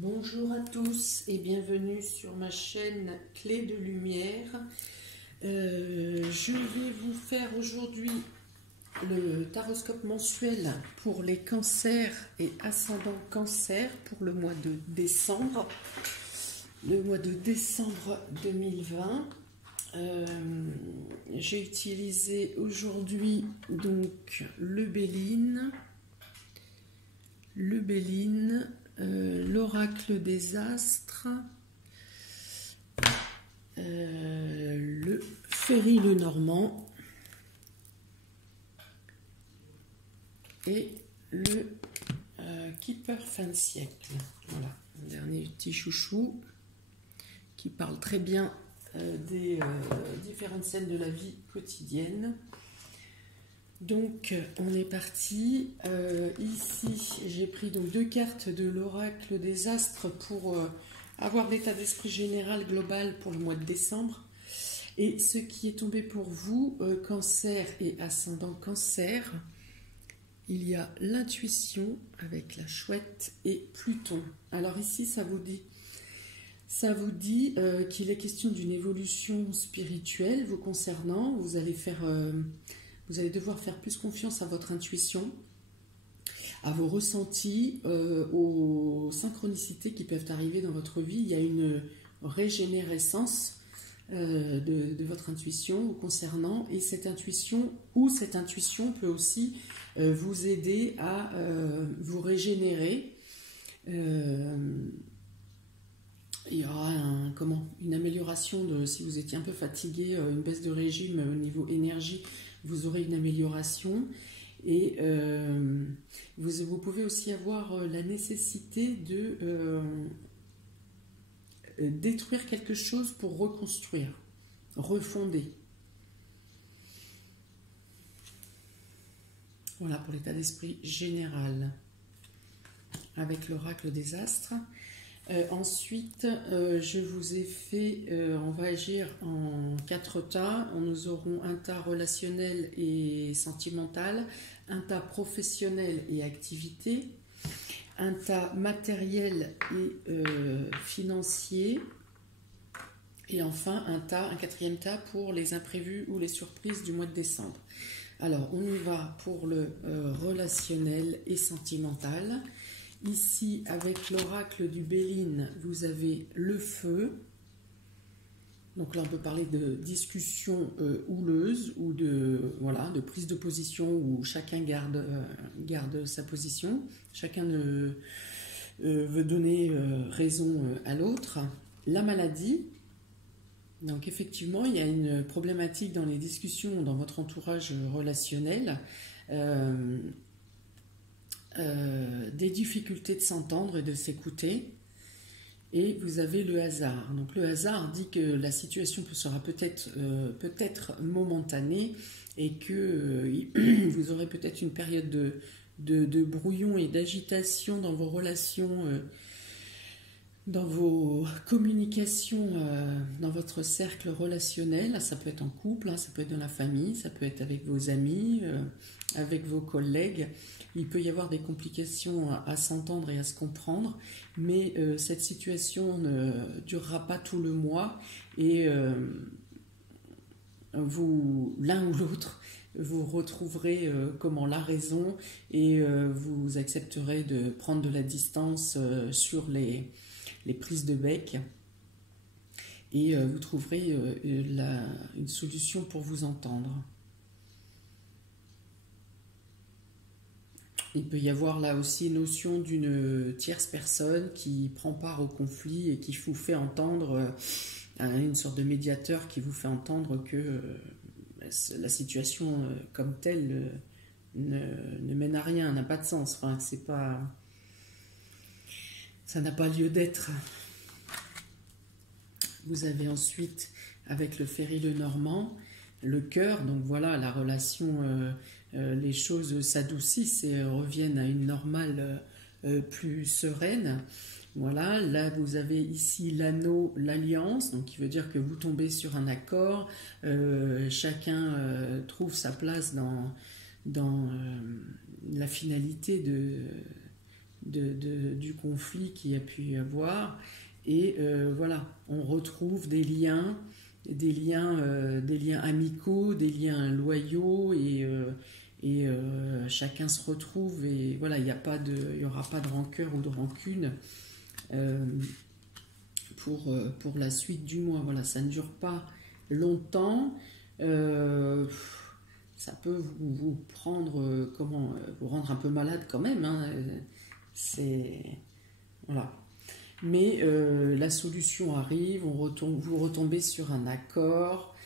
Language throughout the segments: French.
Bonjour à tous et bienvenue sur ma chaîne Clé de Lumière. Je vais vous faire aujourd'hui le taroscope mensuel pour les cancers et ascendants cancer pour le mois de décembre. Le mois de décembre 2020. J'ai utilisé aujourd'hui donc le Béline, l'oracle des astres, le Ferry le Normand et le Keeper fin de siècle. Voilà, un dernier petit chouchou qui parle très bien des différentes scènes de la vie quotidienne. Donc on est parti. Ici j'ai pris donc deux cartes de l'oracle des astres pour avoir l'état d'esprit général global pour le mois de décembre. Et ce qui est tombé pour vous, cancer et ascendant cancer, il y a l'intuition avec la chouette et Pluton. Alors ici ça vous dit qu'il est question d'une évolution spirituelle vous concernant. Vous allez devoir faire plus confiance à votre intuition, à vos ressentis, aux synchronicités qui peuvent arriver dans votre vie. Il y a une régénérescence de votre intuition vous concernant, et cette intuition peut aussi vous aider à vous régénérer. Il y aura une amélioration si vous étiez un peu fatigué, une baisse de régime au niveau énergie, vous aurez une amélioration. Et vous pouvez aussi avoir la nécessité de détruire quelque chose pour reconstruire, refonder. Voilà pour l'état d'esprit général avec l'oracle des astres. Ensuite, je vous ai fait, on va agir en 4 tas. Nous aurons un tas relationnel et sentimental, un tas professionnel et activité, un tas matériel et financier, et enfin un 4e tas pour les imprévus ou les surprises du mois de décembre. Alors, on y va pour le relationnel et sentimental. Ici, avec l'oracle du Béline, vous avez le feu. Donc là, on peut parler de discussion houleuse ou de prise de position où chacun garde sa position. Chacun veut donner raison à l'autre. La maladie. Donc effectivement, il y a une problématique dans les discussions dans votre entourage relationnel. Des difficultés de s'entendre et de s'écouter, et vous avez le hasard. Donc le hasard dit que la situation sera peut-être momentanée et que vous aurez peut-être une période de brouillon et d'agitation dans vos relations, dans vos communications, dans votre cercle relationnel. Ça peut être en couple, ça peut être dans la famille, ça peut être avec vos amis, avec vos collègues. Il peut y avoir des complications à s'entendre et à se comprendre, mais cette situation ne durera pas tout le mois, et l'un ou l'autre, vous retrouverez la raison, et vous accepterez de prendre de la distance sur les prises de bec, et vous trouverez une solution pour vous entendre. Il peut y avoir là aussi notion d'une tierce personne qui prend part au conflit et qui vous fait entendre, une sorte de médiateur qui vous fait entendre que la situation comme telle ne mène à rien, n'a pas de sens. Enfin, ça n'a pas lieu d'être. Vous avez ensuite, avec le Ferry le Normand, le cœur. Donc voilà, la relation, les choses s'adoucissent et reviennent à une normale plus sereine. Voilà, là vous avez ici l'anneau, l'alliance, donc qui veut dire que vous tombez sur un accord, chacun trouve sa place dans la finalité du conflit qu'il y a pu y avoir. Et voilà, on retrouve des liens amicaux, des liens loyaux, et chacun se retrouve, et voilà, il n'y aura pas de rancœur ou de rancune pour la suite du mois. Voilà, ça ne dure pas longtemps. Ça peut vous prendre, vous rendre un peu malade quand même, hein. Voilà. Mais la solution arrive, vous retombez sur un accord.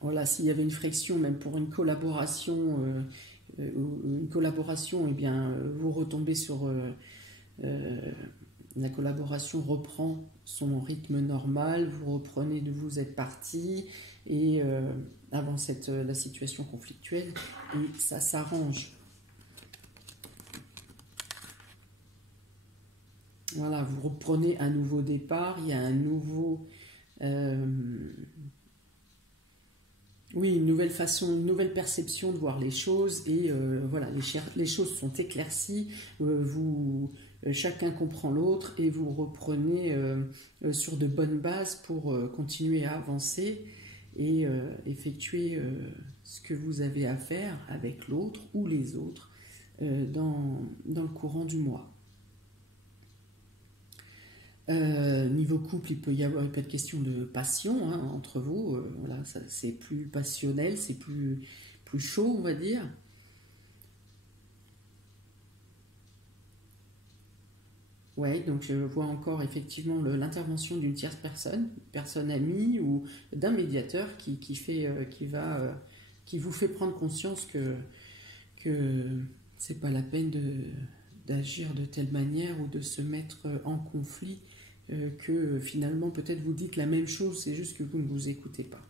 Voilà, s'il y avait une friction, même pour une collaboration, eh bien, vous retombez sur la collaboration reprend son rythme normal, vous êtes parti, et avant la situation conflictuelle, et ça s'arrange. Voilà, vous reprenez un nouveau départ, il y a une nouvelle façon, une nouvelle perception de voir les choses, et voilà, les choses sont éclaircies, chacun comprend l'autre, et vous reprenez sur de bonnes bases pour continuer à avancer et effectuer ce que vous avez à faire avec l'autre ou les autres dans le courant du mois. Niveau couple, il peut être question de passion, hein, entre vous. Voilà, c'est plus passionnel, c'est plus chaud, on va dire. Ouais, donc je vois encore effectivement l'intervention d'une tierce personne amie ou d'un médiateur qui vous fait prendre conscience que c'est pas la peine d'agir de telle manière ou de se mettre en conflit, que finalement peut-être vous dites la même chose, c'est juste que vous ne vous écoutez pas.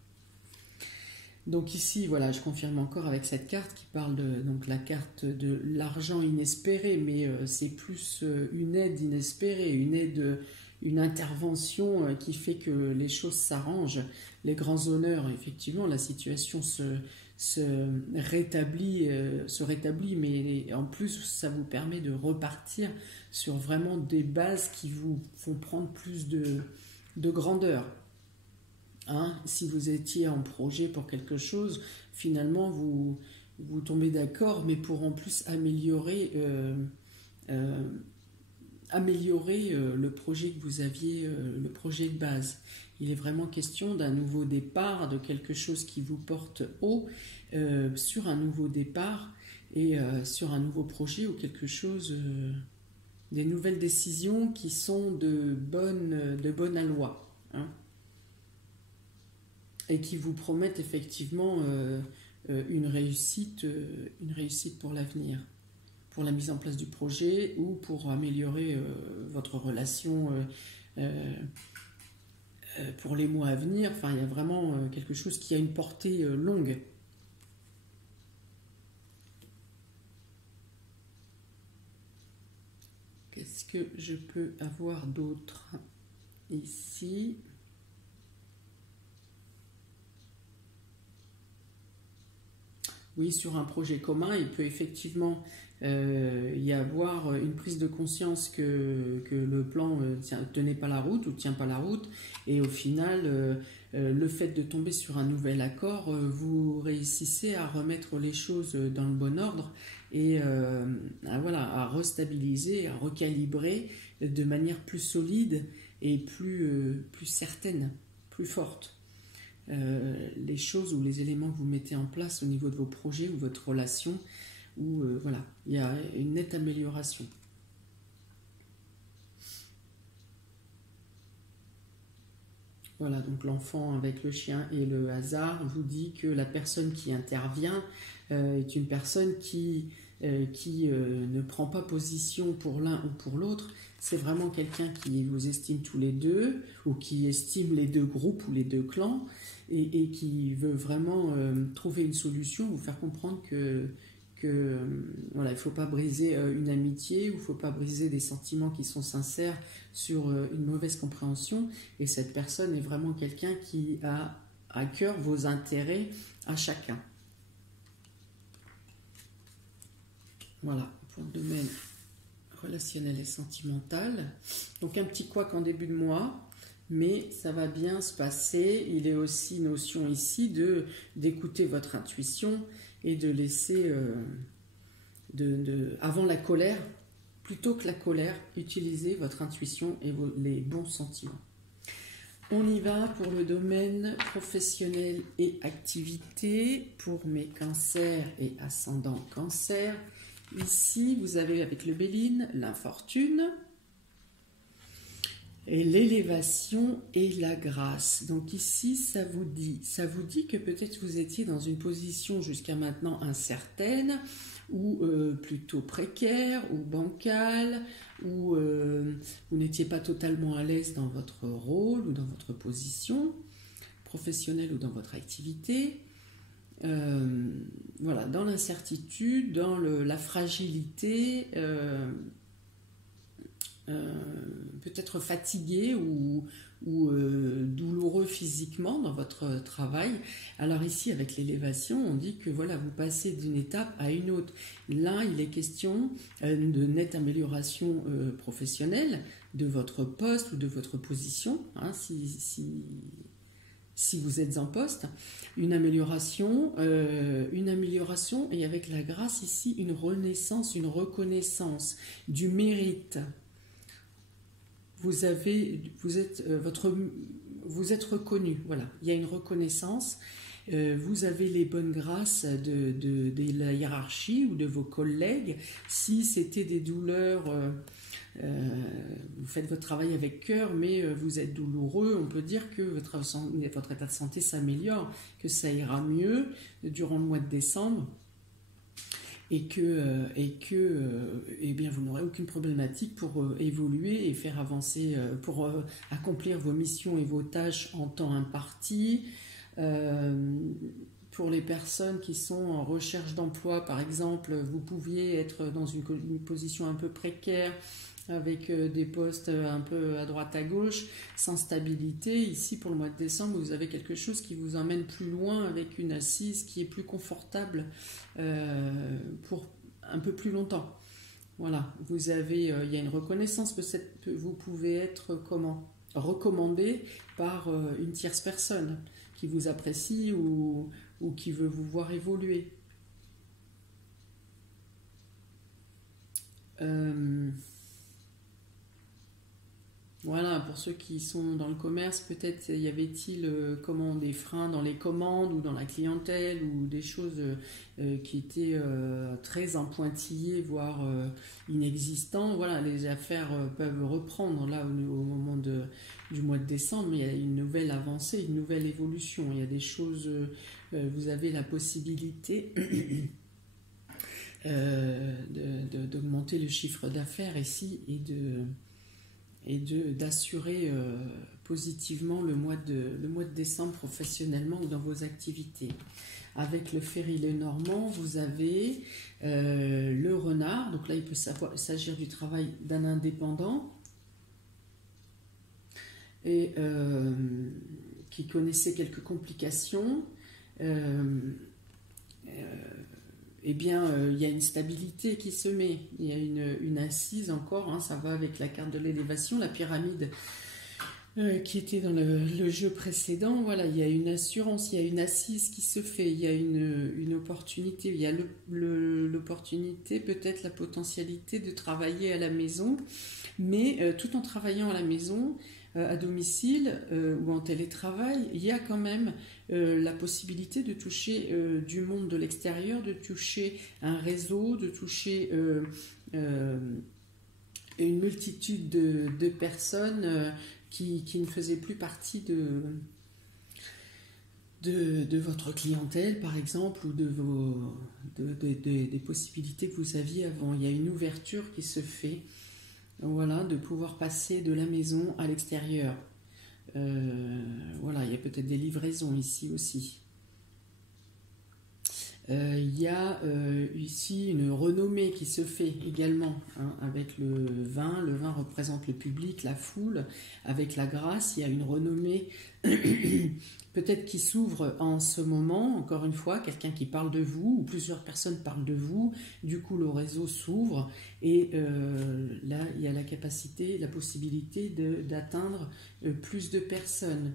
Donc ici, voilà, je confirme encore avec cette carte qui parle donc la carte de l'argent inespéré, mais c'est plus une aide inespérée, une intervention qui fait que les choses s'arrangent. Les grands honneurs, effectivement, la situation se rétablit, mais en plus, ça vous permet de repartir sur vraiment des bases qui vous font prendre plus de grandeur. Hein, si vous étiez en projet pour quelque chose, finalement vous tombez d'accord, mais pour en plus améliorer le projet que vous aviez, le projet de base. Il est vraiment question d'un nouveau départ, de quelque chose qui vous porte haut sur un nouveau départ et sur un nouveau projet ou quelque chose, des nouvelles décisions qui sont de bonne aloi. Hein, et qui vous promettent effectivement une réussite pour l'avenir, pour la mise en place du projet ou pour améliorer votre relation pour les mois à venir. Enfin, il y a vraiment quelque chose qui a une portée longue. Qu'est-ce que je peux avoir d'autre ici ? Oui, sur un projet commun, il peut effectivement y avoir une prise de conscience que le plan ne tenait pas la route ou ne tient pas la route, et au final, le fait de tomber sur un nouvel accord, vous réussissez à remettre les choses dans le bon ordre et à restabiliser, à recalibrer de manière plus solide et plus certaine, plus forte. Les choses ou les éléments que vous mettez en place au niveau de vos projets ou votre relation, où voilà, il y a une nette amélioration. Voilà, donc l'enfant avec le chien et le hasard vous dit que la personne qui intervient est une personne qui ne prend pas position pour l'un ou pour l'autre. C'est vraiment quelqu'un qui vous estime tous les deux, ou qui estime les deux groupes ou les deux clans, et qui veut vraiment trouver une solution, vous faire comprendre que voilà, il ne faut pas briser une amitié, il ne faut pas briser des sentiments qui sont sincères sur une mauvaise compréhension, et cette personne est vraiment quelqu'un qui a à cœur vos intérêts à chacun. Voilà, pour le domaine relationnel et sentimental. Donc un petit couac en début de mois, mais ça va bien se passer. Il est aussi notion ici d'écouter votre intuition et de laisser, avant la colère, plutôt que la colère, utilisez votre intuition et les bons sentiments. On y va pour le domaine professionnel et activité, pour mes cancers et ascendants cancer. Ici, vous avez avec le Béline l'infortune, et l'élévation et la grâce. Donc ici, ça vous dit que peut-être vous étiez dans une position jusqu'à maintenant incertaine, ou plutôt précaire, ou bancale, ou vous n'étiez pas totalement à l'aise dans votre rôle ou dans votre position professionnelle ou dans votre activité. Voilà, dans l'incertitude, dans la fragilité, peut-être fatigué ou douloureux physiquement dans votre travail. Alors ici, avec l'élévation, on dit que voilà, vous passez d'une étape à une autre. Là, il est question de nette amélioration professionnelle de votre poste ou de votre position, hein, si vous êtes en poste, une amélioration et avec la grâce ici, une renaissance, une reconnaissance du mérite. Vous êtes reconnu, voilà, il y a une reconnaissance, vous avez les bonnes grâces de la hiérarchie ou de vos collègues. Si c'était des douleurs, vous faites votre travail avec cœur, mais vous êtes douloureux, on peut dire que votre état de santé s'améliore, que ça ira mieux durant le mois de décembre. Et que eh bien, vous n'aurez aucune problématique pour évoluer et faire avancer, pour accomplir vos missions et vos tâches en temps imparti. Pour les personnes qui sont en recherche d'emploi, par exemple, vous pouviez être dans une position un peu précaire, avec des postes un peu à droite à gauche, sans stabilité. Ici, pour le mois de décembre, vous avez quelque chose qui vous emmène plus loin, avec une assise qui est plus confortable pour un peu plus longtemps. Voilà, vous avez, il y a une reconnaissance, vous pouvez être recommandé par une tierce personne qui vous apprécie ou qui veut vous voir évoluer. Voilà, pour ceux qui sont dans le commerce, peut-être y avait-il des freins dans les commandes ou dans la clientèle ou des choses qui étaient très en pointillés, voire inexistants. Voilà, les affaires peuvent reprendre là au moment du mois de décembre. Il y a une nouvelle avancée, une nouvelle évolution. Il y a des choses, vous avez la possibilité d'augmenter le chiffre d'affaires ici et d'assurer positivement le mois de décembre professionnellement ou dans vos activités. Avec le Ferry Lenormand, vous avez le renard. Donc là, il peut s'agir du travail d'un indépendant et qui connaissait quelques complications. Eh bien, il y a une stabilité qui se met, il y a une assise encore, hein, ça va avec la carte de l'élévation, la pyramide qui était dans le jeu précédent. Voilà, il y a une assurance, il y a une assise qui se fait, il y a une opportunité, il y a l'opportunité, peut-être la potentialité de travailler à la maison, mais tout en travaillant à la maison, à domicile ou en télétravail, il y a quand même la possibilité de toucher du monde de l'extérieur, de toucher un réseau, de toucher une multitude de personnes qui ne faisaient plus partie de votre clientèle, par exemple, ou des possibilités que vous aviez avant. Il y a une ouverture qui se fait. Voilà, de pouvoir passer de la maison à l'extérieur. Voilà, il y a peut-être des livraisons ici aussi. Il y a ici une renommée qui se fait également, hein, avec le vin. Le vin représente le public, la foule. Avec la grâce, il y a une renommée peut-être qui s'ouvre en ce moment. Encore une fois, quelqu'un qui parle de vous, ou plusieurs personnes parlent de vous. Du coup, le réseau s'ouvre et là, il y a la capacité, la possibilité d'atteindre plus de personnes,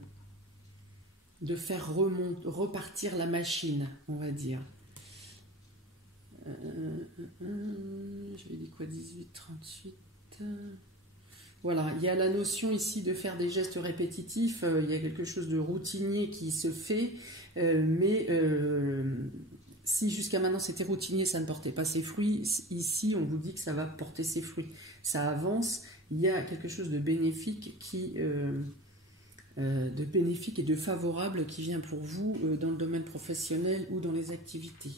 de faire repartir la machine, on va dire. Je vais dire quoi, 18, 38. Voilà, il y a la notion ici de faire des gestes répétitifs. Il y a quelque chose de routinier qui se fait, mais si jusqu'à maintenant c'était routinier, ça ne portait pas ses fruits. Ici, on vous dit que ça va porter ses fruits. Ça avance. Il y a quelque chose de bénéfique et de favorable qui vient pour vous dans le domaine professionnel ou dans les activités.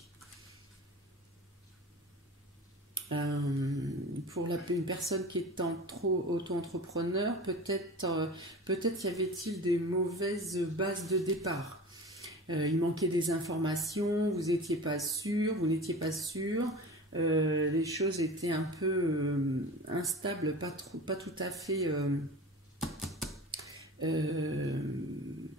Pour une personne qui est auto-entrepreneur, peut-être y avait-il des mauvaises bases de départ. Il manquait des informations, vous n'étiez pas sûr, les choses étaient un peu instables, pas tout à fait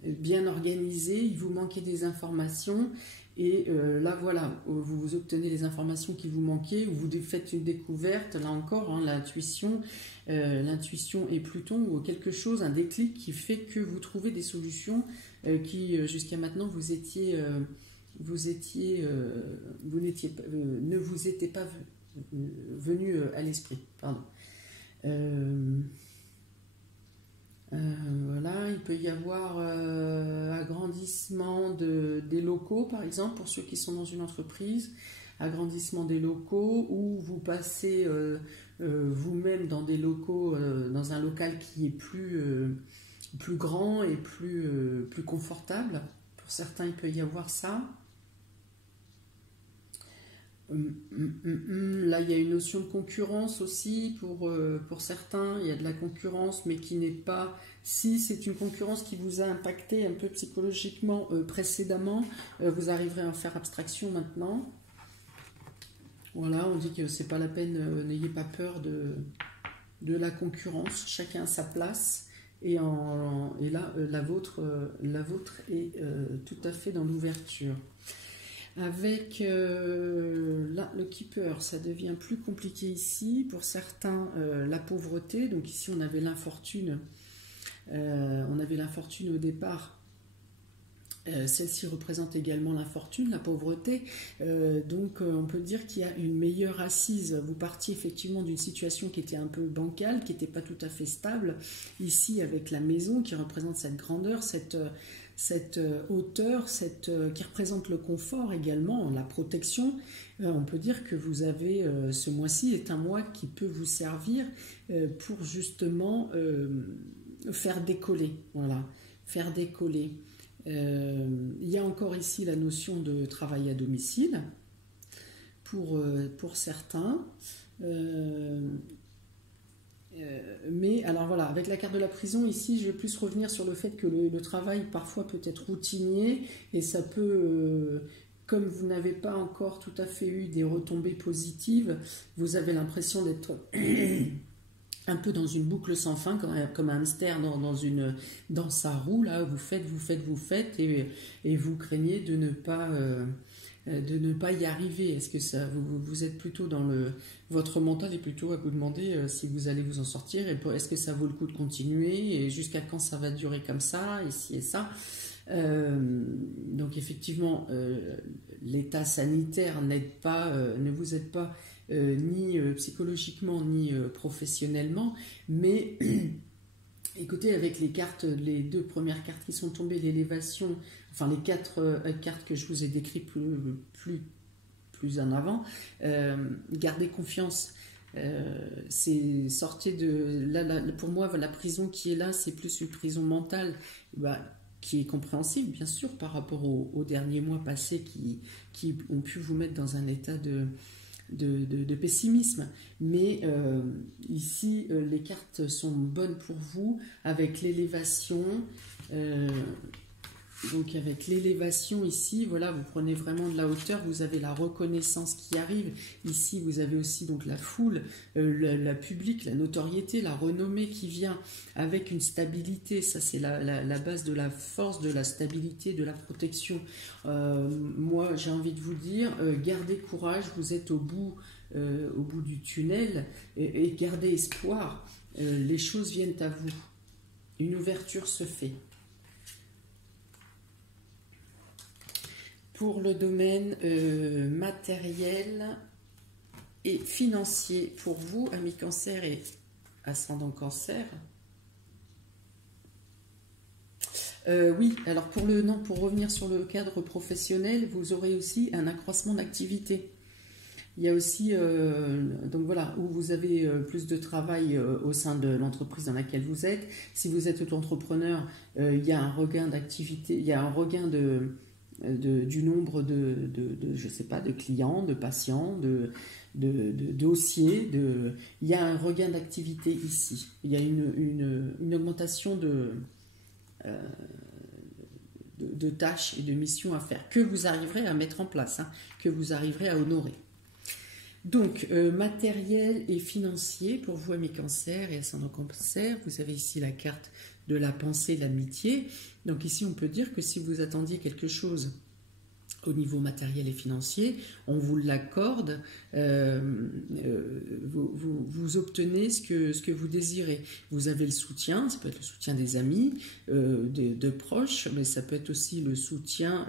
bien organisées, il vous manquait des informations. Et là, voilà, vous obtenez les informations qui vous manquaient, ou vous faites une découverte, là encore, hein, l'intuition et Pluton, ou quelque chose, un déclic qui fait que vous trouvez des solutions qui, jusqu'à maintenant, ne vous étiez pas venu à l'esprit. Pardon. Voilà, il peut y avoir agrandissement des locaux, par exemple, pour ceux qui sont dans une entreprise, agrandissement des locaux, ou vous passez vous-même dans des locaux, dans un local qui est plus grand et plus confortable. Pour certains, il peut y avoir ça. Là, il y a une notion de concurrence aussi pour certains. Il y a de la concurrence, mais qui n'est pas... Si c'est une concurrence qui vous a impacté un peu psychologiquement précédemment, vous arriverez à en faire abstraction maintenant. Voilà, on dit que c'est pas la peine, n'ayez pas peur de la concurrence. Chacun a sa place. Et là, la vôtre est tout à fait dans l'ouverture. Avec là, le Keeper, ça devient plus compliqué ici. Pour certains, la pauvreté. Donc ici, on avait l'infortune. Au départ. Celle-ci représente également l'infortune, la pauvreté. Donc on peut dire qu'il y a une meilleure assise. Vous partiez effectivement d'une situation qui était un peu bancale, qui n'était pas tout à fait stable. Ici, avec la maison qui représente cette grandeur, cette hauteur, qui représente le confort également, la protection, on peut dire que vous avez, ce mois-ci est un mois qui peut vous servir pour justement faire décoller. Voilà, faire décoller. Il y a encore ici la notion de travail à domicile pour certains. Mais alors voilà, avec la carte de la prison ici, je vais plus revenir sur le fait que le travail parfois peut être routinier et ça peut, comme vous n'avez pas encore tout à fait eu des retombées positives, vous avez l'impression d'être un peu dans une boucle sans fin, comme un hamster dans sa roue, là, vous faites, et vous craignez de ne pas y arriver. Est-ce que ça, vous êtes plutôt dans votre mental est plutôt à vous demander si vous allez vous en sortir, et est-ce que ça vaut le coup de continuer, et jusqu'à quand ça va durer comme ça, et ci et ça. Donc effectivement, l'état sanitaire ne vous aide pas ni psychologiquement ni professionnellement, mais écoutez, avec les deux premières cartes qui sont tombées, l'élévation, enfin les quatre cartes que je vous ai décrites plus en avant, gardez confiance. C'est sortez de pour moi la prison qui est là, c'est plus une prison mentale, qui est compréhensible bien sûr par rapport aux derniers mois passés qui ont pu vous mettre dans un état de pessimisme, mais ici les cartes sont bonnes pour vous avec l'élévation. Donc avec l'élévation ici, voilà, vous prenez vraiment de la hauteur, vous avez la reconnaissance qui arrive. Ici, vous avez aussi donc la foule, la public, la notoriété, la renommée qui vient avec une stabilité. Ça, c'est la base de la force, de la stabilité, de la protection. Moi, j'ai envie de vous dire, gardez courage, vous êtes au bout du tunnel et gardez espoir. Les choses viennent à vous. Une ouverture se fait. Pour le domaine matériel et financier, pour vous, amis cancer et ascendant cancer. Oui, alors pour revenir sur le cadre professionnel, vous aurez aussi un accroissement d'activité. Il y a aussi, donc voilà, où vous avez plus de travail au sein de l'entreprise dans laquelle vous êtes. Si vous êtes auto-entrepreneur, il y a un regain d'activité, il y a un regain du nombre je sais pas, de clients, de patients, de dossiers. Il y a un regain d'activité ici. Il y a une augmentation de tâches et de missions à faire que vous arriverez à mettre en place, hein, que vous arriverez à honorer. Donc, matériel et financier, pour vous, amis cancer et ascendant cancer, vous avez ici la carte de la pensée, l'amitié. Donc ici, on peut dire que si vous attendiez quelque chose au niveau matériel et financier, on vous l'accorde, vous obtenez ce que vous désirez. Vous avez le soutien, ça peut être le soutien des amis, de proches, mais ça peut être aussi le soutien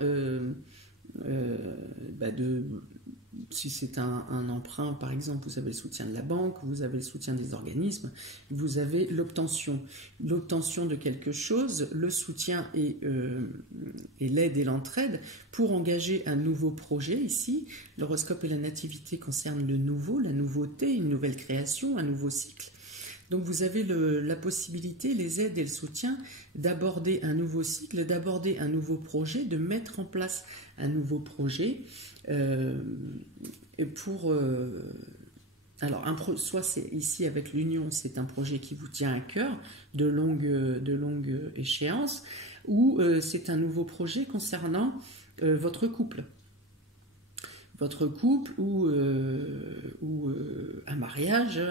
si c'est un emprunt, par exemple, vous avez le soutien de la banque, vous avez le soutien des organismes, vous avez l'obtention de quelque chose, le soutien et l'aide et l'entraide pour engager un nouveau projet ici. L'horoscope et la nativité concernent le nouveau, la nouveauté, une nouvelle création, un nouveau cycle. Donc vous avez la possibilité, les aides et le soutien d'aborder un nouveau cycle, d'aborder un nouveau projet, de mettre en place un nouveau projet soit c'est ici avec l'union, c'est un projet qui vous tient à cœur de longue échéance, ou c'est un nouveau projet concernant votre couple. Votre couple ou un mariage,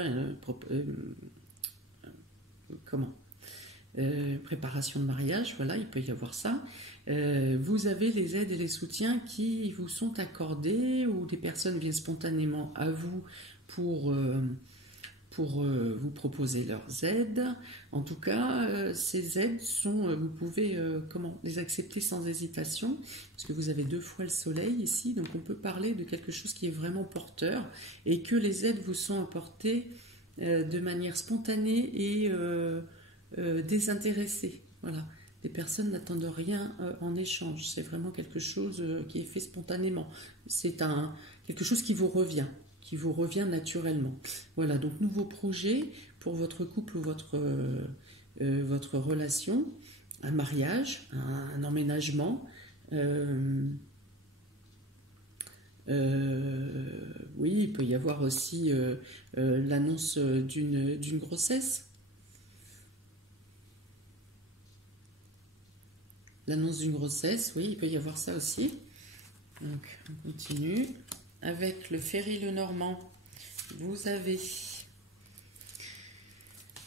préparation de mariage, voilà, il peut y avoir ça. Vous avez les aides et les soutiens qui vous sont accordés, ou des personnes viennent spontanément à vous pour vous proposer leurs aides. En tout cas, ces aides vous pouvez les accepter sans hésitation, parce que vous avez 2 fois le soleil ici, donc on peut parler de quelque chose qui est vraiment porteur, et que les aides vous sont apportées de manière spontanée et désintéressée. Voilà. Les personnes n'attendent rien en échange. C'est vraiment quelque chose qui est fait spontanément. C'est quelque chose qui vous revient naturellement. Voilà, donc nouveau projet pour votre couple ou votre relation, un mariage, un emménagement. Oui, il peut y avoir aussi l'annonce d'une grossesse. L'annonce d'une grossesse, oui, il peut y avoir ça aussi. Donc, on continue. Avec le Ferry le Normand, vous avez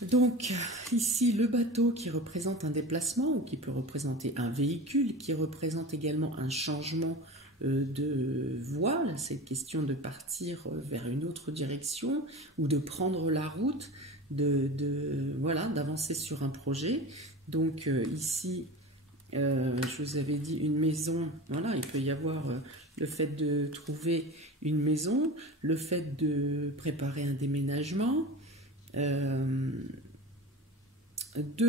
donc ici le bateau qui représente un déplacement, ou qui peut représenter un véhicule, qui représente également un changement de voie. Là, c'est question de partir vers une autre direction, ou de prendre la route, d'avancer sur un projet. Donc ici, je vous avais dit une maison, voilà, il peut y avoir le fait de trouver une maison, le fait de préparer un déménagement, de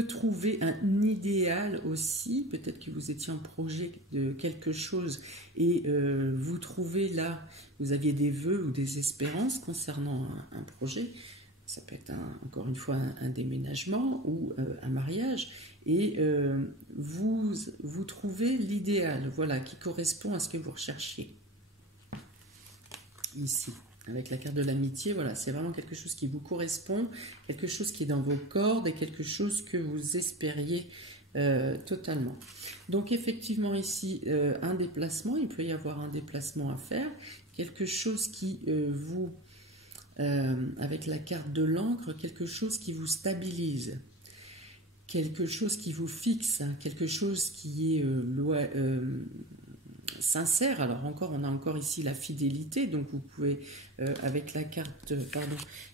trouver un idéal aussi. Peut-être que vous étiez en projet de quelque chose et vous trouvez là, vous aviez des vœux ou des espérances concernant un projet. Ça peut être encore une fois un déménagement ou un mariage, et vous trouvez l'idéal, voilà, qui correspond à ce que vous recherchiez. Ici, avec la carte de l'amitié, voilà, c'est vraiment quelque chose qui vous correspond, quelque chose qui est dans vos cordes et quelque chose que vous espériez totalement. Donc effectivement ici, un déplacement, il peut y avoir un déplacement à faire, quelque chose qui avec la carte de l'encre, quelque chose qui vous stabilise, quelque chose qui vous fixe, hein, quelque chose qui est sincère. Alors encore, on a encore ici la fidélité, donc vous pouvez, avec la carte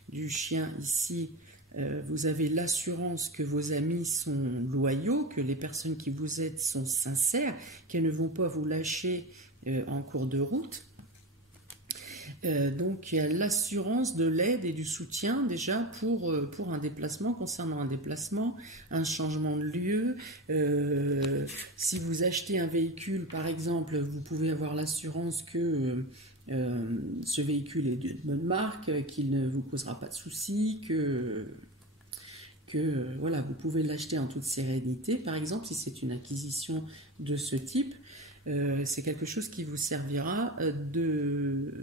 du chien ici, vous avez l'assurance que vos amis sont loyaux, que les personnes qui vous aident sont sincères, qu'elles ne vont pas vous lâcher en cours de route. Donc il y a l'assurance de l'aide et du soutien déjà pour un déplacement, concernant un déplacement, un changement de lieu. Si vous achetez un véhicule par exemple, vous pouvez avoir l'assurance que ce véhicule est de bonne marque, qu'il ne vous causera pas de soucis, que voilà, vous pouvez l'acheter en toute sérénité. Par exemple, si c'est une acquisition de ce type, c'est quelque chose qui vous servira de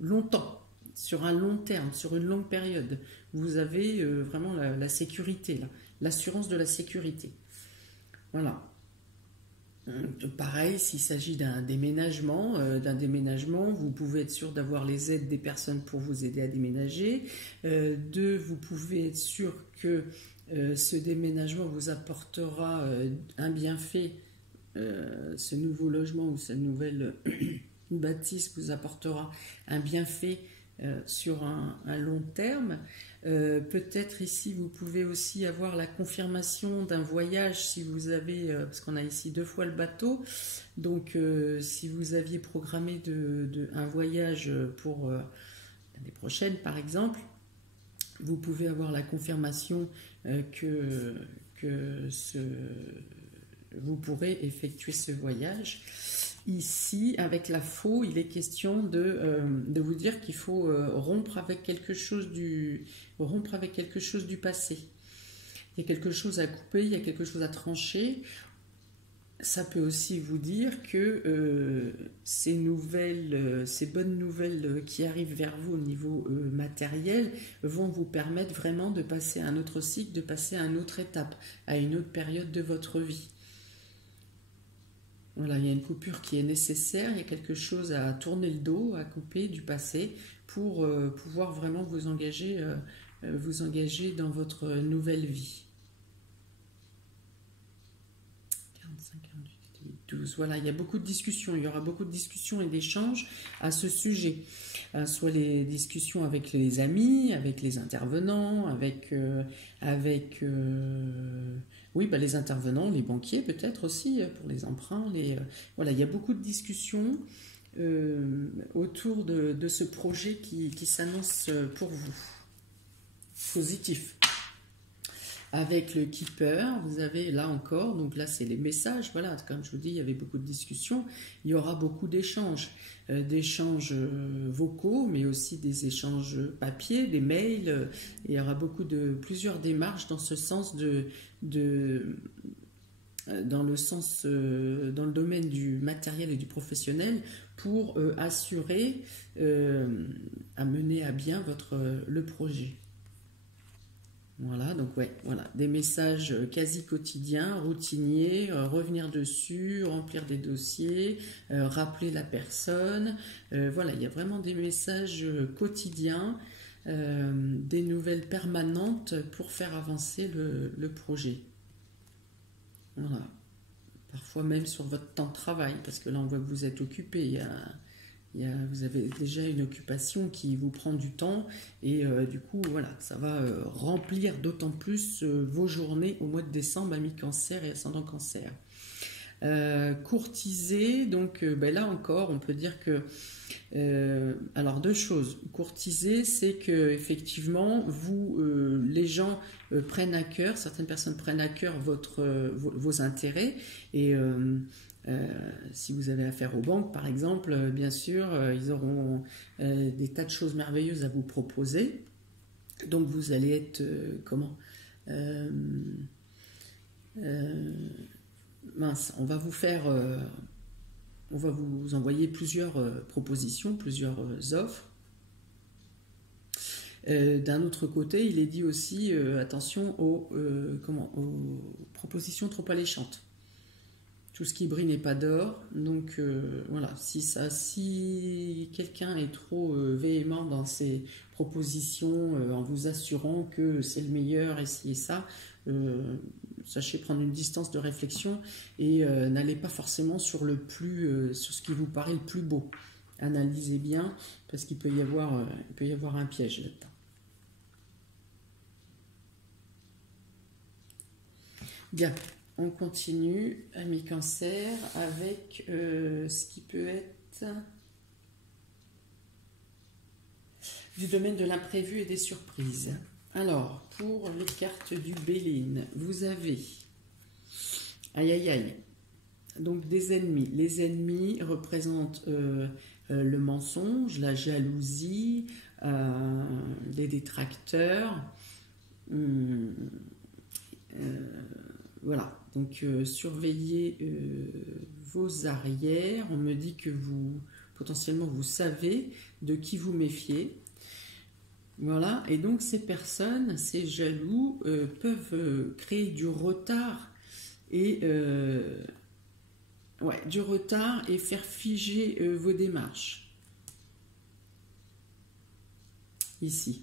longtemps, sur un long terme, sur une longue période. Vous avez vraiment la sécurité, l'assurance de la sécurité. Voilà. Pareil, s'il s'agit d'un déménagement, vous pouvez être sûr d'avoir les aides des personnes pour vous aider à déménager. Vous pouvez être sûr que ce déménagement vous apportera un bienfait. Ce nouveau logement ou cette nouvelle bâtisse vous apportera un bienfait sur un long terme. Peut-être ici vous pouvez aussi avoir la confirmation d'un voyage si vous avez, parce qu'on a ici 2 fois le bateau, donc si vous aviez programmé un voyage pour l'année prochaine par exemple, vous pouvez avoir la confirmation que vous pourrez effectuer ce voyage. Ici, avec la faux, il est question de vous dire qu'il faut rompre avec quelque chose du passé. Il y a quelque chose à couper, il y a quelque chose à trancher. Ça peut aussi vous dire que ces bonnes nouvelles qui arrivent vers vous au niveau matériel vont vous permettre vraiment de passer à un autre cycle, de passer à une autre étape, à une autre période de votre vie. Voilà, il y a une coupure qui est nécessaire, il y a quelque chose à tourner le dos, à couper du passé pour pouvoir vraiment vous engager dans votre nouvelle vie. 45, 48, 12, voilà, il y a beaucoup de discussions, il y aura beaucoup de discussions et d'échanges à ce sujet. Soit les discussions avec les amis, avec les intervenants, avec les intervenants, les banquiers peut-être aussi pour les emprunts. Voilà, il y a beaucoup de discussions autour de ce projet qui s'annonce pour vous. Positif. Avec le Keeper, vous avez là encore, donc là c'est les messages, voilà, comme je vous dis, il y avait beaucoup de discussions, il y aura beaucoup d'échanges, vocaux, mais aussi des échanges papier, des mails, il y aura plusieurs démarches dans ce sens dans le domaine du matériel et du professionnel pour assurer, à mener à bien le projet. Voilà, donc des messages quasi quotidiens, routiniers, revenir dessus, remplir des dossiers, rappeler la personne. Voilà, il y a vraiment des messages quotidiens, des nouvelles permanentes pour faire avancer le projet. Voilà. Parfois même sur votre temps de travail, parce que là on voit que vous êtes occupé. Vous avez déjà une occupation qui vous prend du temps et du coup voilà, ça va remplir d'autant plus vos journées au mois de décembre, ami Cancer et ascendant Cancer. Courtiser, donc là encore on peut dire que alors 2 choses. Courtiser, c'est que effectivement les gens prennent à cœur, certaines personnes prennent à cœur vos intérêts et si vous avez affaire aux banques, par exemple, bien sûr, ils auront des tas de choses merveilleuses à vous proposer. Donc, vous allez être, on va vous envoyer plusieurs propositions, plusieurs offres. D'un autre côté, il est dit aussi attention aux propositions trop alléchantes. Tout ce qui brille n'est pas d'or. Donc voilà, si quelqu'un est trop véhément dans ses propositions en vous assurant que c'est le meilleur et ci et ça, sachez prendre une distance de réflexion et n'allez pas forcément sur sur ce qui vous paraît le plus beau. Analysez bien parce qu'il peut y avoir un piège là-dedans. Bien, on continue, amis Cancer, avec ce qui peut être du domaine de l'imprévu et des surprises. Alors, pour les cartes du Béline, vous avez, aïe aïe aïe, donc des ennemis. Les ennemis représentent le mensonge, la jalousie, les détracteurs. Voilà, donc surveillez vos arrières. On me dit que potentiellement, vous savez de qui vous méfier. Voilà, et donc ces personnes, ces jaloux, peuvent créer du retard et faire figer vos démarches. Ici.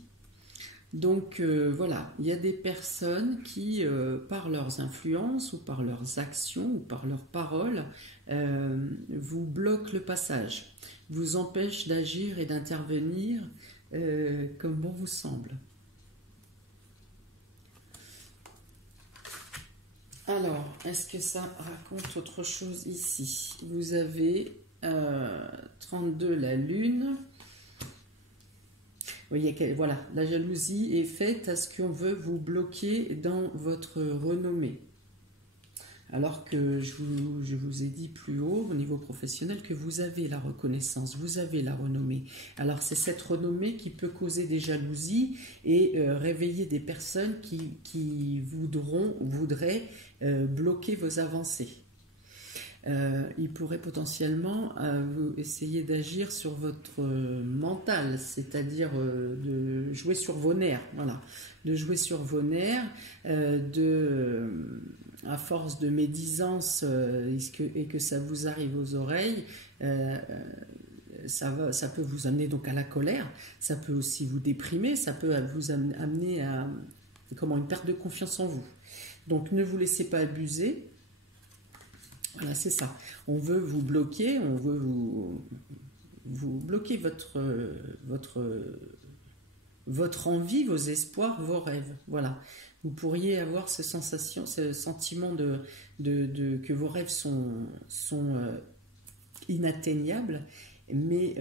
Donc voilà, il y a des personnes qui, par leurs influences ou par leurs actions ou par leurs paroles, vous bloquent le passage, vous empêchent d'agir et d'intervenir comme bon vous semble. Alors, est-ce que ça raconte autre chose ici? Vous avez 32 la lune. Vous voyez, voilà, la jalousie est faite à ce qu'on veut vous bloquer dans votre renommée. Alors que je vous ai dit plus haut, au niveau professionnel, que vous avez la reconnaissance, vous avez la renommée. Alors c'est cette renommée qui peut causer des jalousies et réveiller des personnes qui voudraient bloquer vos avancées. Il pourrait potentiellement essayer d'agir sur votre mental, c'est-à-dire de jouer sur vos nerfs, voilà, de jouer sur vos nerfs, à force de médisance et que ça vous arrive aux oreilles, ça peut vous amener donc à la colère, ça peut aussi vous déprimer, ça peut vous amener à une perte de confiance en vous. Donc ne vous laissez pas abuser. Voilà, c'est ça. On veut vous bloquer, on veut vous bloquer votre envie, vos espoirs, vos rêves. Voilà. Vous pourriez avoir ce sentiment que vos rêves sont inatteignables, mais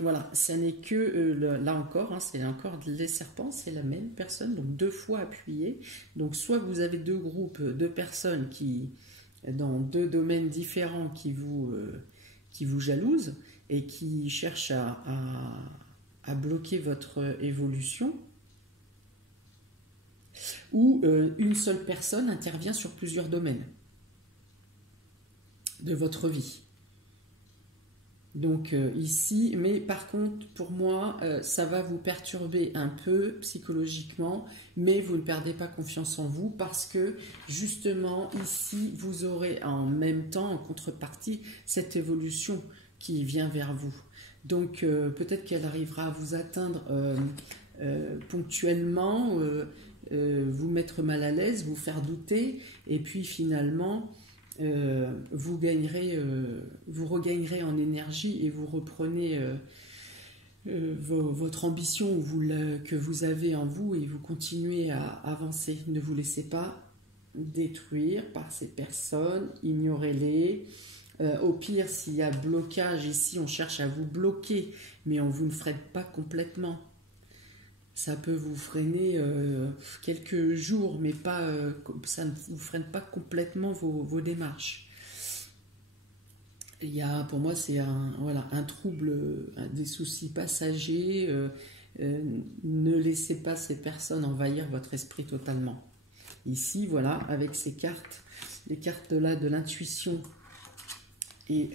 voilà, ça n'est que, là encore, c'est encore les serpents, c'est la même personne, donc 2 fois appuyé. Donc soit vous avez 2 groupes, 2 personnes dans 2 domaines différents qui vous jalousent et qui cherchent à bloquer votre évolution, ou une seule personne intervient sur plusieurs domaines de votre vie. Donc ici, mais par contre, pour moi, ça va vous perturber un peu psychologiquement, mais vous ne perdez pas confiance en vous parce que justement, ici, vous aurez en même temps, en contrepartie, cette évolution qui vient vers vous. Donc peut-être qu'elle arrivera à vous atteindre ponctuellement, vous mettre mal à l'aise, vous faire douter, et puis finalement... vous regagnerez en énergie et vous reprenez votre ambition que vous avez en vous et vous continuez à avancer. Ne vous laissez pas détruire par ces personnes, ignorez-les. Au pire, s'il y a blocage ici, on cherche à vous bloquer, mais on vous ne freine pas complètement. Ça peut vous freiner quelques jours, mais ça ne vous freine pas complètement vos démarches. Pour moi, c'est un trouble, des soucis passagers. Ne laissez pas ces personnes envahir votre esprit totalement. Ici, voilà, avec ces cartes, les cartes là de l'intuition et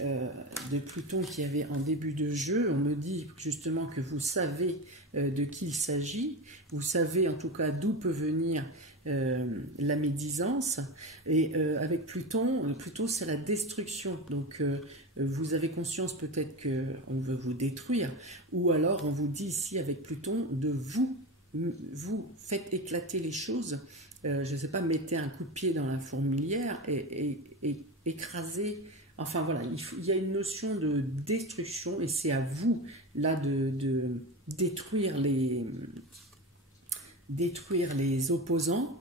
de Pluton qui avait en début de jeu. On me dit justement que vous savez de qui il s'agit, vous savez en tout cas d'où peut venir la médisance, et avec Pluton, Pluton c'est la destruction, donc vous avez conscience peut-être qu'on veut vous détruire, ou alors on vous dit ici avec Pluton de vous faites éclater les choses, je ne sais pas, mettez un coup de pied dans la fourmilière et écrasez. Enfin voilà, il y a une notion de destruction et c'est à vous là de détruire les opposants,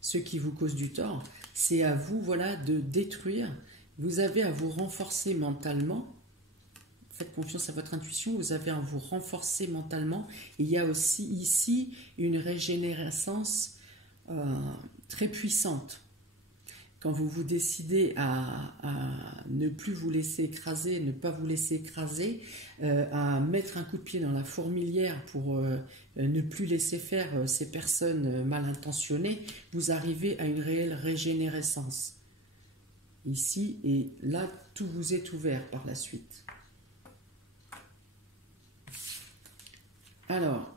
ceux qui vous causent du tort. C'est à vous voilà de détruire. Vous avez à vous renforcer mentalement. Faites confiance à votre intuition. Vous avez à vous renforcer mentalement. Et il y a aussi ici une régénérescence très puissante. Quand vous vous décidez à ne plus vous laisser écraser, ne pas vous laisser écraser, à mettre un coup de pied dans la fourmilière pour ne plus laisser faire ces personnes mal intentionnées, vous arrivez à une réelle régénérescence. Ici et là, tout vous est ouvert par la suite. Alors,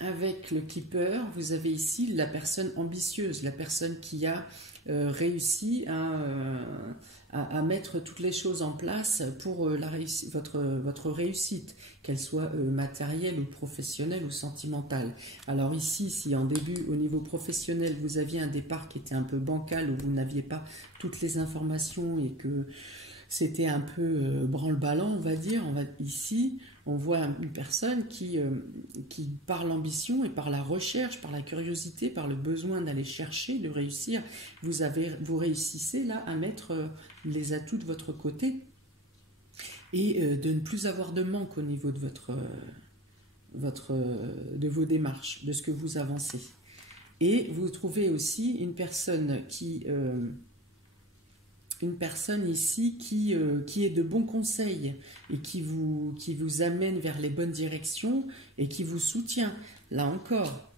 avec le Keeper, vous avez ici la personne ambitieuse, la personne qui a réussi à mettre toutes les choses en place pour votre réussite, qu'elle soit matérielle ou professionnelle ou sentimentale. Alors ici, si en début, au niveau professionnel, vous aviez un départ qui était un peu bancal, où vous n'aviez pas toutes les informations et que c'était un peu branle-ballant, on va dire. Ici, on voit une personne qui par l'ambition et par la recherche, par la curiosité, par le besoin d'aller chercher, de réussir, vous réussissez là à mettre les atouts de votre côté et de ne plus avoir de manque au niveau de de vos démarches, de ce que vous avancez. Et vous trouvez aussi une personne ici qui est de bons conseils et qui vous amène vers les bonnes directions et qui vous soutient. Là encore,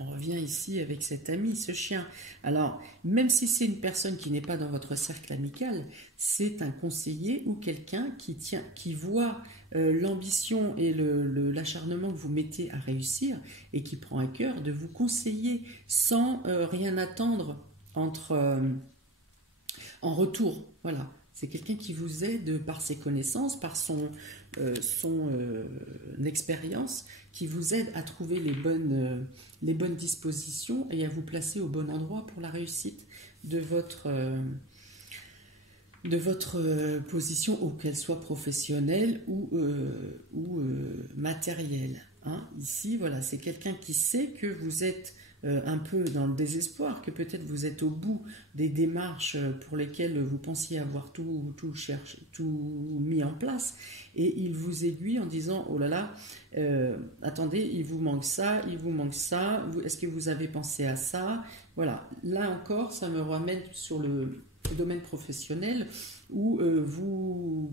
on revient ici avec cet ami, ce chien. Alors, même si c'est une personne qui n'est pas dans votre cercle amical, c'est un conseiller ou quelqu'un qui voit l'ambition et l'acharnement que vous mettez à réussir et qui prend à cœur de vous conseiller sans rien attendre en retour. Voilà, c'est quelqu'un qui vous aide par ses connaissances, par son expérience, qui vous aide à trouver les bonnes dispositions et à vous placer au bon endroit pour la réussite de votre position, ou qu'elle soit professionnelle ou matérielle. Hein. Ici, voilà, c'est quelqu'un qui sait que vous êtes un peu dans le désespoir, que peut-être vous êtes au bout des démarches pour lesquelles vous pensiez avoir tout mis en place, et il vous aiguille en disant « Oh là là, attendez, il vous manque ça, est-ce que vous avez pensé à ça ?» Voilà, là encore, ça me ramène sur le domaine professionnel où vous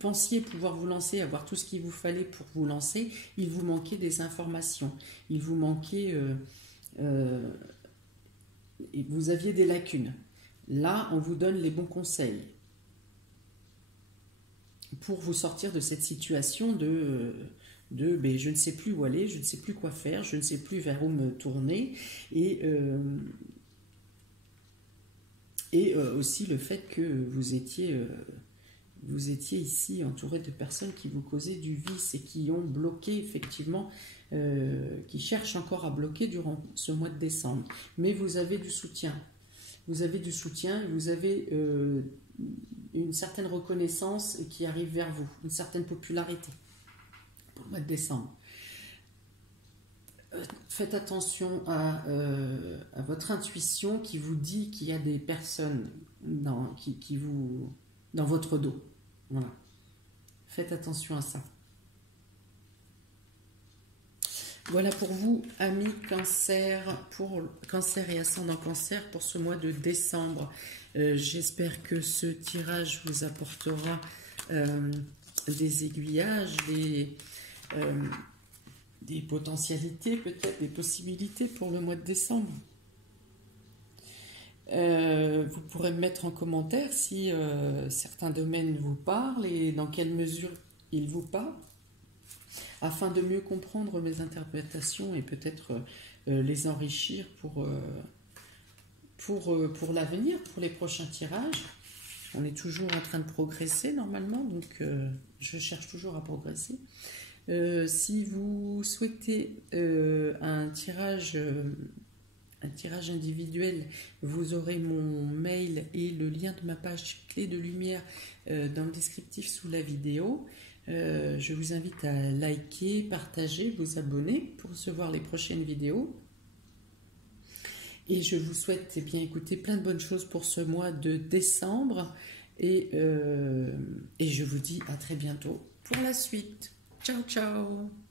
pensiez pouvoir vous lancer, avoir tout ce qu'il vous fallait pour vous lancer. Il vous manquait des informations, il vous manquait... vous aviez des lacunes. Là, on vous donne les bons conseils pour vous sortir de cette situation de je ne sais plus où aller, je ne sais plus quoi faire, je ne sais plus vers où me tourner, et aussi le fait que vous étiez ici entouré de personnes qui vous causaient du vice et qui ont bloqué effectivement, qui cherchent encore à bloquer durant ce mois de décembre. Mais vous avez du soutien. Vous avez du soutien et vous avez une certaine reconnaissance qui arrive vers vous, une certaine popularité pour le mois de décembre. Faites attention à votre intuition qui vous dit qu'il y a des personnes dans votre dos. Voilà. Faites attention à ça. Voilà pour vous, amis Cancer, pour Cancer et ascendant Cancer, pour ce mois de décembre. J'espère que ce tirage vous apportera des aiguillages, des potentialités, peut-être des possibilités pour le mois de décembre. Vous pourrez me mettre en commentaire si certains domaines vous parlent et dans quelle mesure ils vous parlent, afin de mieux comprendre mes interprétations et peut-être les enrichir pour l'avenir, pour les prochains tirages. On est toujours en train de progresser normalement, donc je cherche toujours à progresser. Si vous souhaitez un tirage individuel, vous aurez mon mail et le lien de ma page Clé de Lumière dans le descriptif sous la vidéo. Je vous invite à liker, partager, vous abonner pour recevoir les prochaines vidéos. Et je vous souhaite écouter plein de bonnes choses pour ce mois de décembre. Et je vous dis à très bientôt pour la suite. Ciao, ciao!